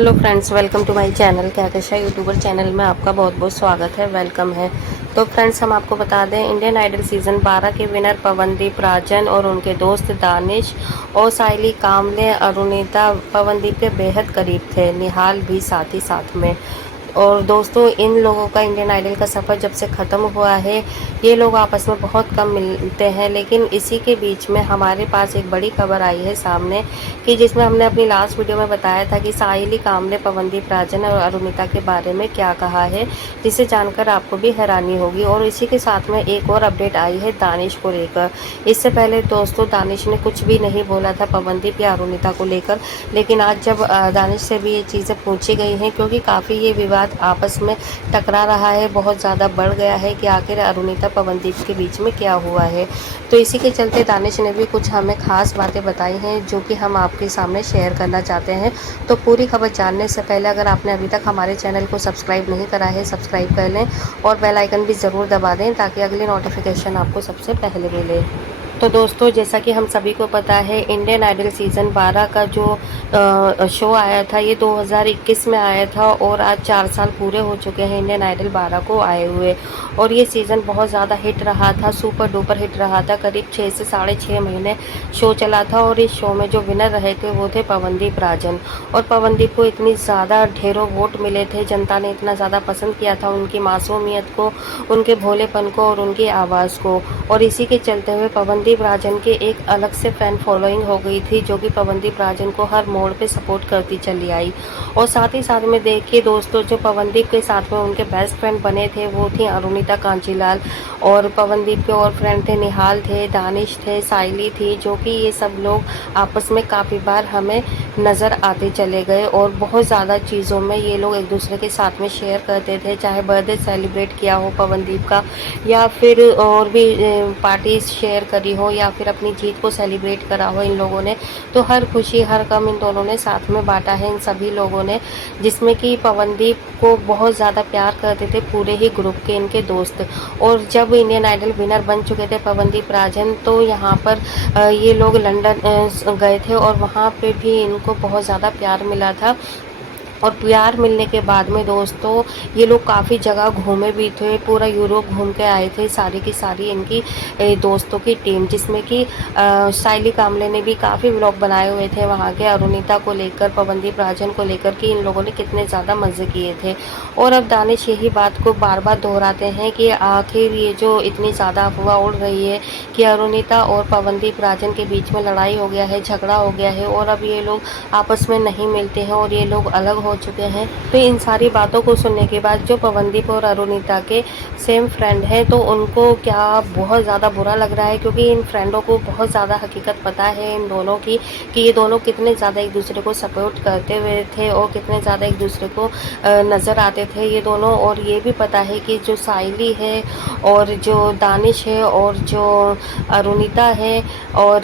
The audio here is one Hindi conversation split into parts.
Hello friends, welcome to my channel Kahkasha youtuber channel में आपका बहुत बहुत स्वागत है, वेलकम है। तो फ्रेंड्स, हम आपको बता दें, इंडियन आइडल सीज़न 12 के विनर पवनदीप राजन और उनके दोस्त दानिश और साइली कामले अरुणिता पवनदीप के बेहद करीब थे, निहाल भी साथ ही साथ में। और दोस्तों, इन लोगों का इंडियन आइडल का सफ़र जब से ख़त्म हुआ है, ये लोग आपस में बहुत कम मिलते हैं, लेकिन इसी के बीच में हमारे पास एक बड़ी खबर आई है सामने कि जिसमें हमने अपनी लास्ट वीडियो में बताया था कि साहिली कामले पवनदीप राजन और अरुणिता के बारे में क्या कहा है, जिसे जानकर आपको भी हैरानी होगी। और इसी के साथ में एक और अपडेट आई है दानिश को लेकर। इससे पहले दोस्तों, दानिश ने कुछ भी नहीं बोला था पवनदीप या अरुणिता को लेकर, लेकिन आज जब दानिश से भी ये चीज़ें पूछी गई हैं, क्योंकि काफ़ी ये विवाद आपस में टकरा रहा है, बहुत ज़्यादा बढ़ गया है कि आखिर अरुणिता पवनदीप के बीच में क्या हुआ है। तो इसी के चलते दानिश ने भी कुछ हमें ख़ास बातें बताई हैं, जो कि हम आपके सामने शेयर करना चाहते हैं। तो पूरी खबर जानने से पहले अगर आपने अभी तक हमारे चैनल को सब्सक्राइब नहीं करा है, सब्सक्राइब कर लें और बेल आइकन भी ज़रूर दबा दें, ताकि अगली नोटिफिकेशन आपको सबसे पहले मिले। तो दोस्तों, जैसा कि हम सभी को पता है, इंडियन आइडल सीज़न 12 का जो शो आया था, ये 2021 में आया था और आज 4 साल पूरे हो चुके हैं इंडियन आइडल 12 को आए हुए। और ये सीज़न बहुत ज़्यादा हिट रहा था, सुपर डुपर हिट रहा था। करीब 6 से साढ़े 6 महीने शो चला था और इस शो में जो विनर रहे थे वो थे पवनदीप राजन। और पवनदीप को इतनी ज़्यादा ढेरों वोट मिले थे, जनता ने इतना ज़्यादा पसंद किया था उनकी मासूमियत को, उनके भोलेपन को और उनकी आवाज़ को। और इसी के चलते हुए पवनदीप राजन के एक अलग से फैन फॉलोइंग हो गई थी, जो कि पवनदीप राजन को हर मोड़ पे सपोर्ट करती चली आई। और साथ ही साथ में देखिए दोस्तों, जो पवनदीप के साथ में उनके बेस्ट फ्रेंड बने थे वो थी अरुणिता कांचीलाल, और पवनदीप के और फ्रेंड थे निहाल थे, दानिश थे, साइली थी, जो कि ये सब लोग आपस में काफ़ी बार हमें नज़र आते चले गए। और बहुत ज़्यादा चीज़ों में ये लोग एक दूसरे के साथ में शेयर करते थे, चाहे बर्थडे सेलिब्रेट किया हो पवनदीप का, या फिर और भी पार्टीज शेयर करी हो, या फिर अपनी जीत को सेलिब्रेट करा हो इन लोगों ने। तो हर खुशी हर गम इन दोनों ने साथ में बांटा है, इन सभी लोगों ने, जिसमें कि पवनदीप को बहुत ज़्यादा प्यार करते थे पूरे ही ग्रुप के इनके दोस्त। और जब इंडियन आइडल विनर बन चुके थे पवनदीप राजन, तो यहाँ पर ये लोग लंदन गए थे और वहाँ पे भी इनको बहुत ज़्यादा प्यार मिला था। और प्यार मिलने के बाद में दोस्तों, ये लोग काफ़ी जगह घूमे भी थे, पूरा यूरोप घूम के आए थे, सारी की सारी इनकी दोस्तों की टीम, जिसमें कि साइली कामले ने भी काफ़ी व्लॉग बनाए हुए थे वहाँ के, अरुणिता को लेकर, पवनदीप राजन को लेकर कि इन लोगों ने कितने ज़्यादा मज़े किए थे। और अब दानिश यही बात को बार बार दोहराते हैं कि आखिर ये जो इतनी ज़्यादा अफवाह उड़ रही है कि अरुणिता और पवनदीप राजन के बीच में लड़ाई हो गया है, झगड़ा हो गया है, और अब ये लोग आपस में नहीं मिलते हैं और ये लोग अलग हो चुके हैं। तो इन सारी बातों को सुनने के बाद जो पवनदीप और अरुणिता के सेम फ्रेंड हैं, तो उनको क्या बहुत ज़्यादा बुरा लग रहा है, क्योंकि इन फ्रेंडों को बहुत ज़्यादा हकीकत पता है इन दोनों की, कि ये दोनों कितने ज़्यादा एक दूसरे को सपोर्ट करते हुए थे और कितने ज़्यादा एक दूसरे को नज़र आते थे ये दोनों। और ये भी पता है कि जो साइली है और जो दानिश है और जो अरुणिता है और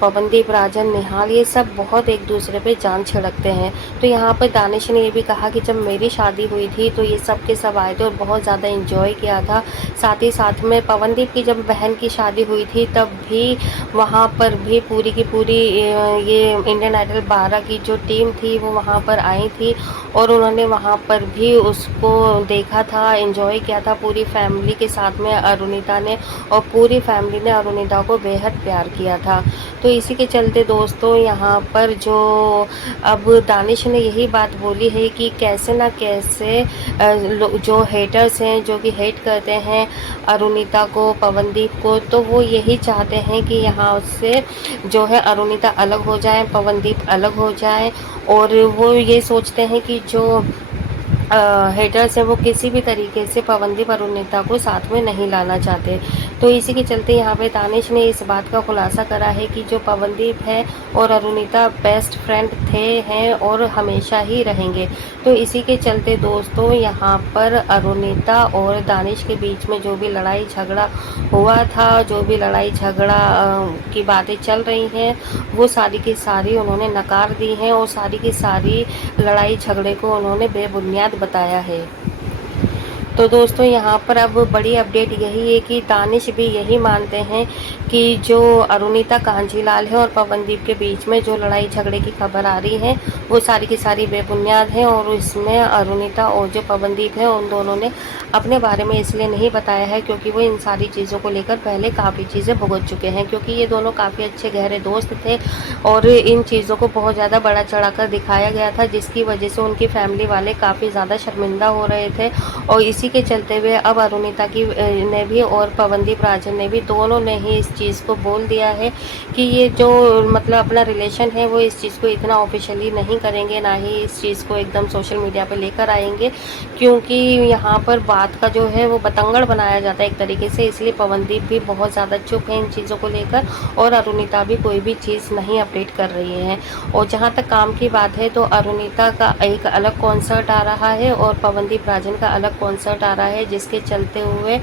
पवनदीप राजन, निहाल, ये सब बहुत एक दूसरे पे जान छिड़कते हैं। तो यहाँ पर दानिश ने ये भी कहा कि जब मेरी शादी हुई थी तो ये सब के सब आए थे और बहुत ज़्यादा एंजॉय किया था। साथ ही साथ में पवनदीप की जब बहन की शादी हुई थी, तब भी वहाँ पर भी पूरी की पूरी ये इंडियन आइडल 12 की जो टीम थी वो वहाँ पर आई थी, और उन्होंने वहाँ पर भी उसको देखा था, एंजॉय किया था पूरी फैमिली के साथ में अरुणिता ने, और पूरी फैमिली ने अरुणिता को बेहद प्यार किया था। तो इसी के चलते दोस्तों, यहाँ पर जो अब दानिश ने यही बात बोली है कि कैसे ना कैसे जो हेटर्स हैं, जो कि हेट करते हैं अरुणिता को, पवनदीप को, तो वो यही चाहते हैं कि यहाँ से जो है अरुणिता अलग हो जाए, पवनदीप अलग हो जाए। और वो ये सोचते हैं कि जो हेटर्स हैं वो किसी भी तरीके से पवनदीप अरुणिता को साथ में नहीं लाना चाहते। तो इसी के चलते यहाँ पे दानिश ने इस बात का खुलासा करा है कि जो पवनदीप है और अरुणिता बेस्ट फ्रेंड थे, हैं और हमेशा ही रहेंगे। तो इसी के चलते दोस्तों, यहाँ पर अरुणिता और दानिश के बीच में जो भी लड़ाई झगड़ा हुआ था, जो भी लड़ाई झगड़ा की बातें चल रही हैं, वो सारी की सारी उन्होंने नकार दी हैं और सारी की सारी लड़ाई झगड़े को उन्होंने बेबुनियाद बताया है। तो दोस्तों यहाँ पर अब बड़ी अपडेट यही है कि दानिश भी यही मानते हैं कि जो अरुणिता कांजीलाल है और पवनदीप के बीच में जो लड़ाई झगड़े की खबर आ रही है वो सारी की सारी बेबुनियाद है, और इसमें अरुणिता और जो पवनदीप है उन दोनों ने अपने बारे में इसलिए नहीं बताया है क्योंकि वो इन सारी चीज़ों को लेकर पहले काफ़ी चीज़ें भुगत चुके हैं, क्योंकि ये दोनों काफ़ी अच्छे गहरे दोस्त थे और इन चीज़ों को बहुत ज़्यादा बड़ा चढ़ाकर दिखाया गया था, जिसकी वजह से उनकी फैमिली वाले काफ़ी ज़्यादा शर्मिंदा हो रहे थे। और इसी के चलते हुए अब अरुणिता की ने भी और पवनदीप राजन ने भी दोनों ने ही इस चीज़ को बोल दिया है कि ये जो मतलब अपना रिलेशन है वो इस चीज़ को इतना ऑफिशियली नहीं करेंगे, ना ही इस चीज़ को एकदम सोशल मीडिया पे लेकर आएंगे, क्योंकि यहाँ पर बात का जो है वो बतंगड़ बनाया जाता है एक तरीके से। इसलिए पवनदीप भी बहुत ज़्यादा चुप है इन चीज़ों को लेकर, और अरुणिता भी कोई भी चीज़ नहीं अपडेट कर रही है। और जहाँ तक काम की बात है तो अरुणिता का एक अलग कॉन्सर्ट आ रहा है और पवनदीप राजन का अलग कॉन्सर्ट आ रहा है, जिसके चलते हुए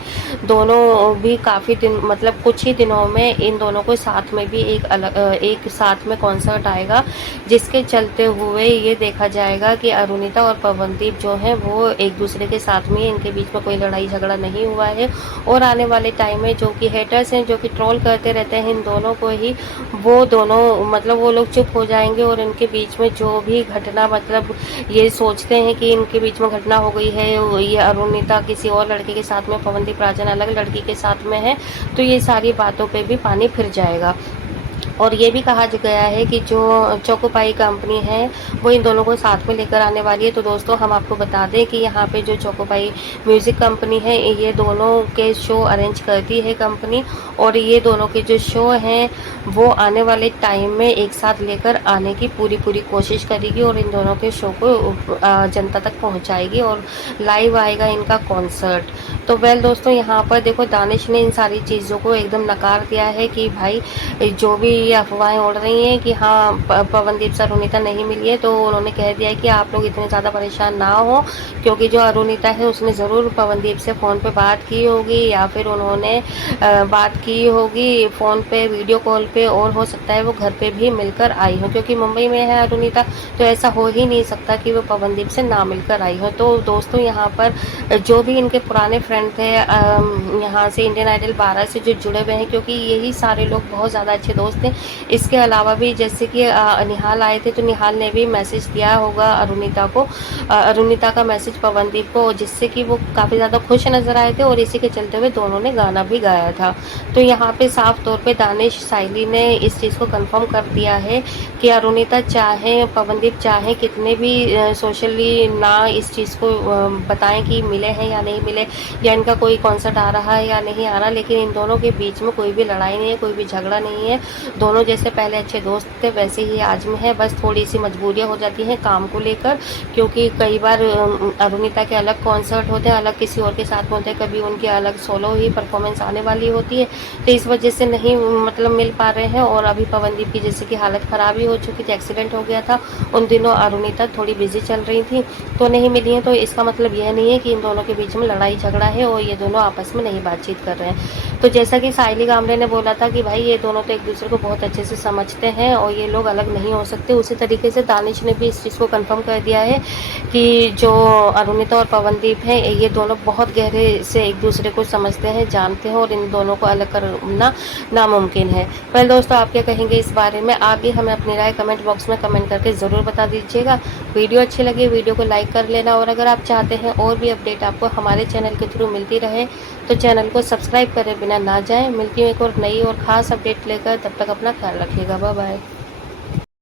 दोनों भी काफ़ी दिन मतलब कुछ ही दिनों में इन दोनों को साथ में भी एक साथ में कॉन्सर्ट आएगा, जिसके चलते हुए ये देखा जाएगा कि अरुणिता और पवनदीप जो हैं वो एक दूसरे के साथ में, इनके बीच में कोई लड़ाई झगड़ा नहीं हुआ है। और आने वाले टाइम में जो कि हेटर्स हैं, जो कि ट्रोल करते रहते हैं इन दोनों को ही, वो दोनों मतलब वो लोग चुप हो जाएंगे और इनके बीच में जो भी घटना मतलब ये सोचते हैं कि इनके बीच में घटना हो गई है, ये अरुणिता किसी और लड़के के साथ में, पवनदीप राजन अलग लड़की के साथ में है, तो ये सारी बातों पे भी पानी फिर जाएगा। और ये भी कहा गया है कि जो चोकोपाई कंपनी है वो इन दोनों को साथ में लेकर आने वाली है। तो दोस्तों हम आपको बता दें कि यहाँ पे जो चोकोपाई म्यूज़िक कंपनी है ये दोनों के शो अरेंज करती है कंपनी, और ये दोनों के जो शो हैं वो आने वाले टाइम में एक साथ लेकर आने की पूरी कोशिश करेगी और इन दोनों के शो को जनता तक पहुँचाएगी और लाइव आएगा इनका कॉन्सर्ट। तो वेल दोस्तों यहाँ पर देखो दानिश ने इन सारी चीज़ों को एकदम नकार दिया है कि भाई जो भी ये अफवाहें उड़ रही हैं कि हाँ पवनदीप से अरुणिता नहीं मिली है, तो उन्होंने कह दिया है कि आप लोग इतने ज़्यादा परेशान ना हो, क्योंकि जो अरुणिता है उसने ज़रूर पवनदीप से फ़ोन पे बात की होगी या फिर उन्होंने बात की होगी फ़ोन पे, वीडियो कॉल पे, और हो सकता है वो घर पे भी मिलकर आई हो, क्योंकि मुंबई में है अरुणिता, तो ऐसा हो ही नहीं सकता कि वो पवनदीप से ना मिलकर आई हो। तो दोस्तों यहाँ पर जो भी इनके पुराने फ्रेंड थे यहाँ से इंडियन आइडल 12 से जो जुड़े हुए हैं, क्योंकि यही सारे लोग बहुत ज़्यादा अच्छे दोस्त थे। इसके अलावा भी जैसे कि निहाल आए थे तो निहाल ने भी मैसेज दिया होगा अरुणिता को, अरुणिता का मैसेज पवनदीप को, जिससे कि वो काफ़ी ज़्यादा खुश नज़र आए थे और इसी के चलते हुए दोनों ने गाना भी गाया था। तो यहाँ पे साफ तौर पे दानिश साइली ने इस चीज़ को कंफर्म कर दिया है कि अरुणिता चाहे पवनदीप चाहे कितने भी सोशली ना इस चीज़ को बताएं कि मिले हैं या नहीं मिले, या इनका कोई कॉन्सर्ट आ रहा है या नहीं आ रहा, लेकिन इन दोनों के बीच में कोई भी लड़ाई नहीं है, कोई भी झगड़ा नहीं है। दोनों जैसे पहले अच्छे दोस्त थे वैसे ही आज में है, बस थोड़ी सी मजबूरियां हो जाती हैं काम को लेकर, क्योंकि कई बार अरुणिता के अलग कॉन्सर्ट होते हैं, अलग किसी और के साथ में होते हैं, कभी उनकी अलग सोलो ही परफॉर्मेंस आने वाली होती है, तो इस वजह से नहीं मतलब मिल पा रहे हैं। और अभी पवनदीप की जैसे कि हालत ख़राब ही हो चुकी थी, एक्सीडेंट हो गया था, उन दिनों अरुणिता थोड़ी बिजी चल रही थी तो नहीं मिली है। तो इसका मतलब यह नहीं है कि इन दोनों के बीच में लड़ाई झगड़ा है और ये दोनों आपस में नहीं बातचीत कर रहे हैं। तो जैसा कि साइली गामले ने बोला था कि भाई ये दोनों तो एक दूसरे को बहुत अच्छे से समझते हैं और ये लोग अलग नहीं हो सकते, उसी तरीके से दानिश ने भी इस चीज़ को कंफर्म कर दिया है कि जो अरुणिता और पवनदीप हैं ये दोनों बहुत गहरे से एक दूसरे को समझते हैं, जानते हैं, और इन दोनों को अलग करना नामुमकिन है। पहले दोस्तों आप क्या कहेंगे इस बारे में, आप भी हमें अपनी राय कमेंट बॉक्स में कमेंट करके ज़रूर बता दीजिएगा। वीडियो अच्छी लगी वीडियो को लाइक कर लेना, और अगर आप चाहते हैं और भी अपडेट आपको हमारे चैनल के थ्रू मिलती रहे तो चैनल को सब्सक्राइब करे बिना ना जाएं। मिलती हूँ एक और नई और ख़ास अपडेट लेकर, तब तक अपना ख्याल रखिएगा। Bye bye.